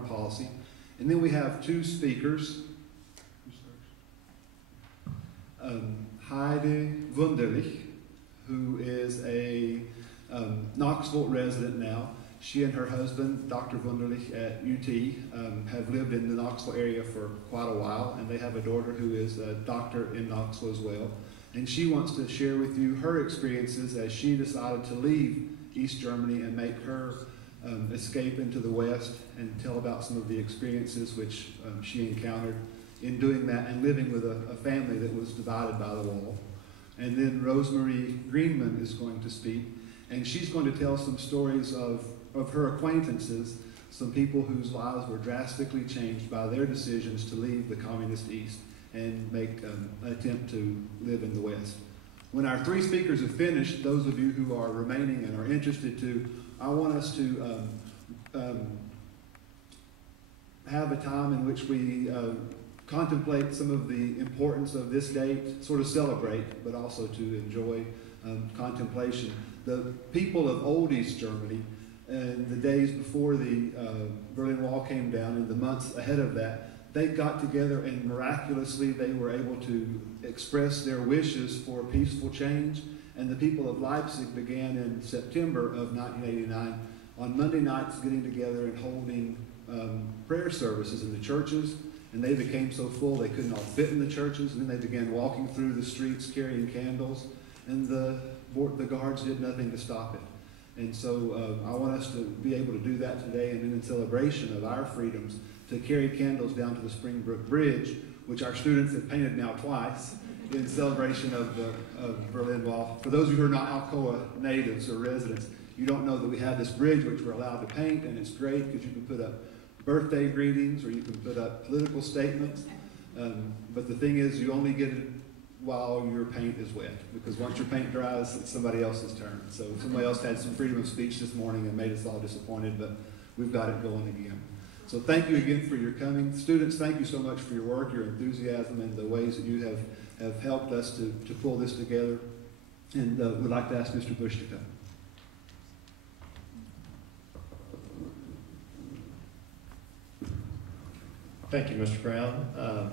policy. And then we have two speakers. Heidi Wunderlich, who is a Knoxville resident now. She and her husband, Dr. Wunderlich at UT, have lived in the Knoxville area for quite a while, and they have a daughter who is a doctor in Knoxville as well. And she wants to share with you her experiences as she decided to leave East Germany and make her escape into the West, and tell about some of the experiences which she encountered in doing that and living with a family that was divided by the wall. And then Rosemary Greenman is going to speak, and she's going to tell some stories of her acquaintances, some people whose lives were drastically changed by their decisions to leave the communist East and make an attempt to live in the West. When our three speakers have finished, those of you who are remaining and are interested to, I want us to have a time in which we contemplate some of the importance of this date, sort of celebrate, but also to enjoy contemplation. The people of old East Germany, in the days before the Berlin Wall came down, in the months ahead of that, they got together and miraculously they were able to express their wishes for a peaceful change. And the people of Leipzig began in September of 1989 on Monday nights getting together and holding prayer services in the churches. And they became so full they couldn't all fit in the churches. And then they began walking through the streets carrying candles. And the guards did nothing to stop it. And so I want us to be able to do that today, and then in celebration of our freedoms, to carry candles down to the Springbrook Bridge, which our students have painted now twice in celebration of the Berlin Wall. For those of you who are not Alcoa natives or residents, you don't know that we have this bridge which we're allowed to paint, and it's great because you can put up birthday greetings or you can put up political statements. But the thing is, you only get it while your paint is wet, because once your paint dries, it's somebody else's turn. So somebody else had some freedom of speech this morning and made us all disappointed, but we've got it going again. So thank you again for your coming. Students, thank you so much for your work, your enthusiasm, and the ways that you have helped us to pull this together. And we'd like to ask Mr. Bush to come. Thank you, Mr. Brown.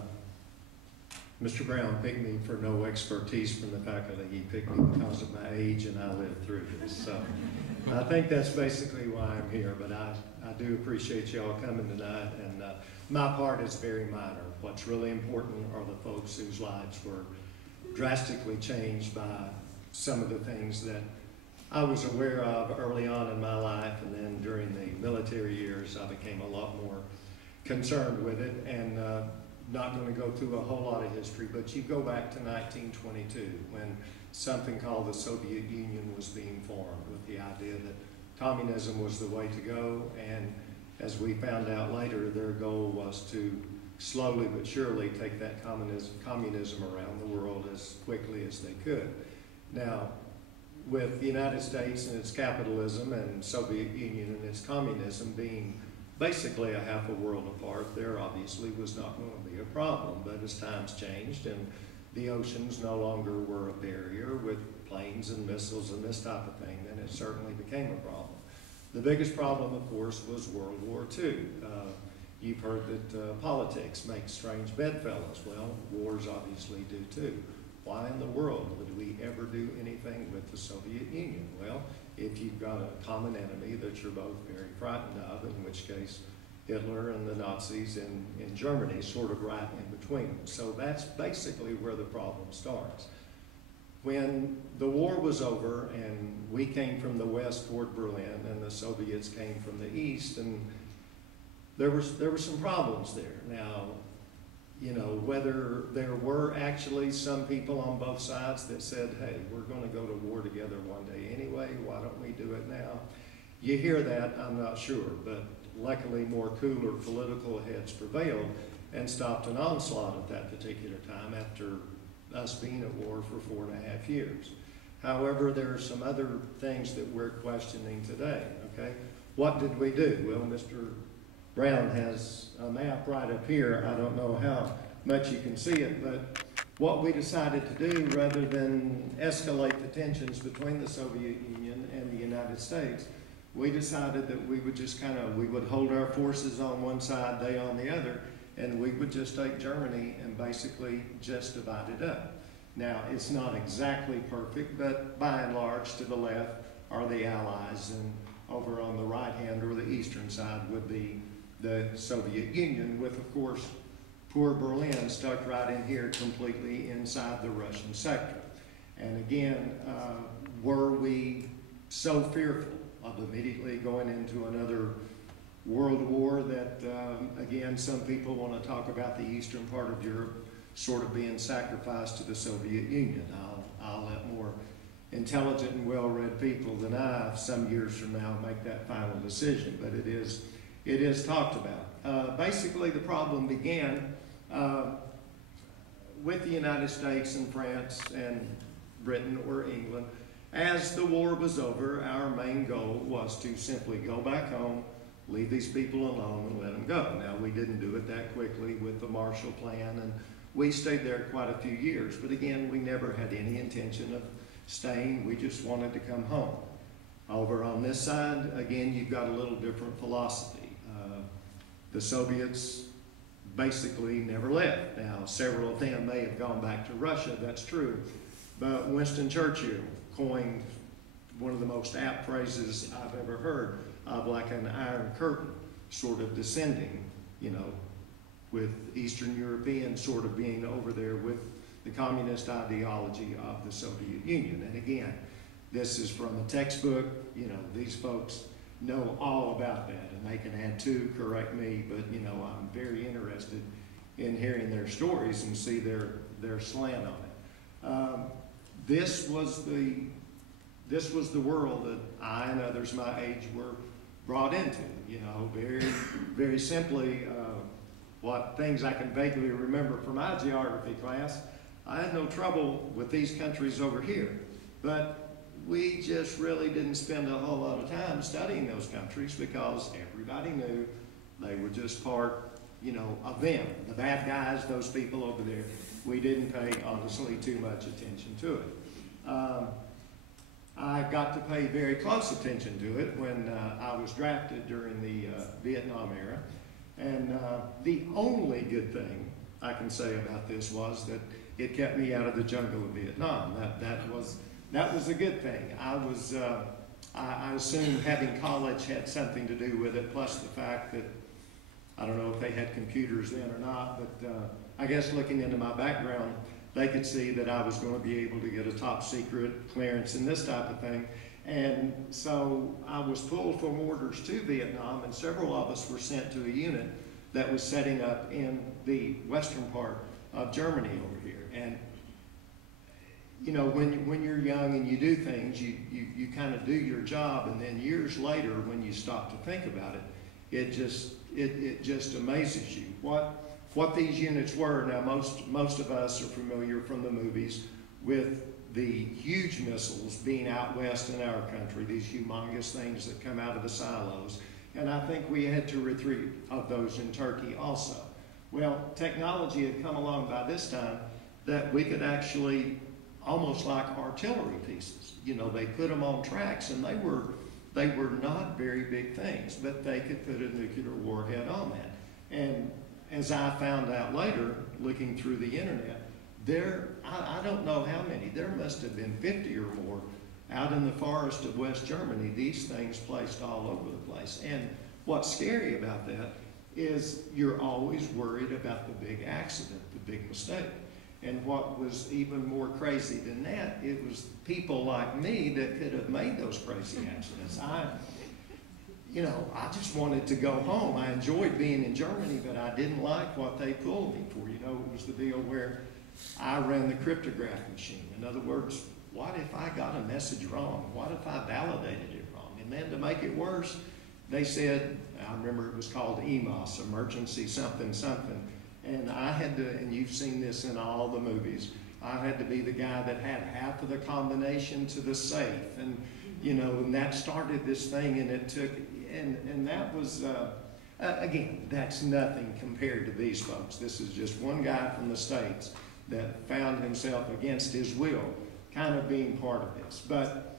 Mr. Brown picked me for no expertise from the faculty. He picked me because of my age, and I lived through this. So I think that's basically why I'm here, but I do appreciate you all coming tonight, and my part is very minor. What's really important are the folks whose lives were drastically changed by some of the things that I was aware of early on in my life, and then during the military years I became a lot more concerned with it, and not going to go through a whole lot of history, but you go back to 1922 when something called the Soviet Union was being formed, with the idea that communism was the way to go, and as we found out later, their goal was to slowly but surely take that communism around the world as quickly as they could. Now, with the United States and its capitalism and Soviet Union and its communism being basically a half a world apart, there obviously was not going to be a problem. But as times changed and the oceans no longer were a barrier with planes and missiles and this type of thing, then it certainly became a problem. The biggest problem, of course, was World War II. You've heard that politics makes strange bedfellows. Well, wars obviously do too. Why in the world would we ever do anything with the Soviet Union? Well, if you've got a common enemy that you're both very frightened of, in which case Hitler and the Nazis in Germany sort of right in between them. So that's basically where the problem starts. When the war was over and we came from the west toward Berlin and the Soviets came from the east, and there were some problems there. Now, you know, whether there were actually some people on both sides that said, hey, we're going to go to war together one day anyway, why don't we do it now? You hear that, I'm not sure, but luckily more cooler political heads prevailed and stopped an onslaught at that particular time after us being at war for 4.5 years. However, there are some other things that we're questioning today, okay? What did we do? Well, Mr. Brown has a map right up here. I don't know how much you can see it, but what we decided to do, rather than escalate the tensions between the Soviet Union and the United States, we decided that we would just we would hold our forces on one side, they on the other, and we would just take Germany and basically just divide it up. Now, it's not exactly perfect, but by and large, to the left are the Allies, and over on the right hand or the eastern side would be the Soviet Union, with, of course, poor Berlin stuck right in here completely inside the Russian sector. And again, were we so fearful of immediately going into another world war that, again, some people want to talk about the eastern part of Europe sort of being sacrificed to the Soviet Union? I'll let more intelligent and well-read people than I, some years from now, make that final decision. But it is talked about. Basically, the problem began with the United States and France and Britain or England. As the war was over, our main goal was to simply go back home, leave these people alone, and let them go. Now, we didn't do it that quickly with the Marshall Plan, and we stayed there quite a few years. But again, we never had any intention of staying. We just wanted to come home. Over on this side, again, you've got a little different philosophy. The Soviets basically never left. Now, several of them may have gone back to Russia, that's true. But Winston Churchill coined one of the most apt phrases I've ever heard of like an iron curtain sort of descending, you know, with Eastern Europeans sort of being over there with the communist ideology of the Soviet Union. And again, this is from a textbook. You know, these folks know all about that, and they can add to, correct me, but you know, I'm very interested in hearing their stories and see their slant on it. This was the world that I and others my age were brought into. You know, very simply, what things I can vaguely remember from my geography class, I had no trouble with these countries over here, but we just really didn't spend a whole lot of time studying those countries because everybody knew they were just part, you know, of them. The bad guys, those people over there, we didn't pay, honestly, too much attention to it. I got to pay very close attention to it when I was drafted during the Vietnam era. And the only good thing I can say about this was that it kept me out of the jungle of Vietnam. That was a good thing. I assume having college had something to do with it, plus the fact that, I don't know if they had computers then or not, but I guess looking into my background, they could see that I was going to be able to get a top secret clearance and this type of thing. And so I was pulled from orders to Vietnam, and several of us were sent to a unit that was setting up in the western part of Germany over here. And you know, when you're young and you do things, you kind of do your job, and then years later, when you stop to think about it, it just amazes you what these units were. Now, most of us are familiar from the movies with the huge missiles being out west in our country, these humongous things that come out of the silos. And I think we had 2 or 3 of those in Turkey also. Well, technology had come along by this time that we could actually, almost like artillery pieces, you know, they put them on tracks, and they were not very big things, but they could put a nuclear warhead on that. And as I found out later, looking through the internet, I don't know how many, there must have been 50 or more out in the forest of West Germany, these things placed all over the place. And what's scary about that is you're always worried about the big accident, the big mistake. And what was even more crazy than that, it was people like me that could have made those crazy accidents. I just wanted to go home. I enjoyed being in Germany, but I didn't like what they pulled me for. You know, it was the deal where I ran the cryptograph machine. In other words, what if I got a message wrong? What if I validated it wrong? And then to make it worse, they said, I remember it was called EMOS, emergency something something. And I had to, and you've seen this in all the movies, I had to be the guy that had half of the combination to the safe. And, you know, and that started this thing, and it took, and that was, again, that's nothing compared to these folks. This is just one guy from the States that found himself against his will kind of being part of this. But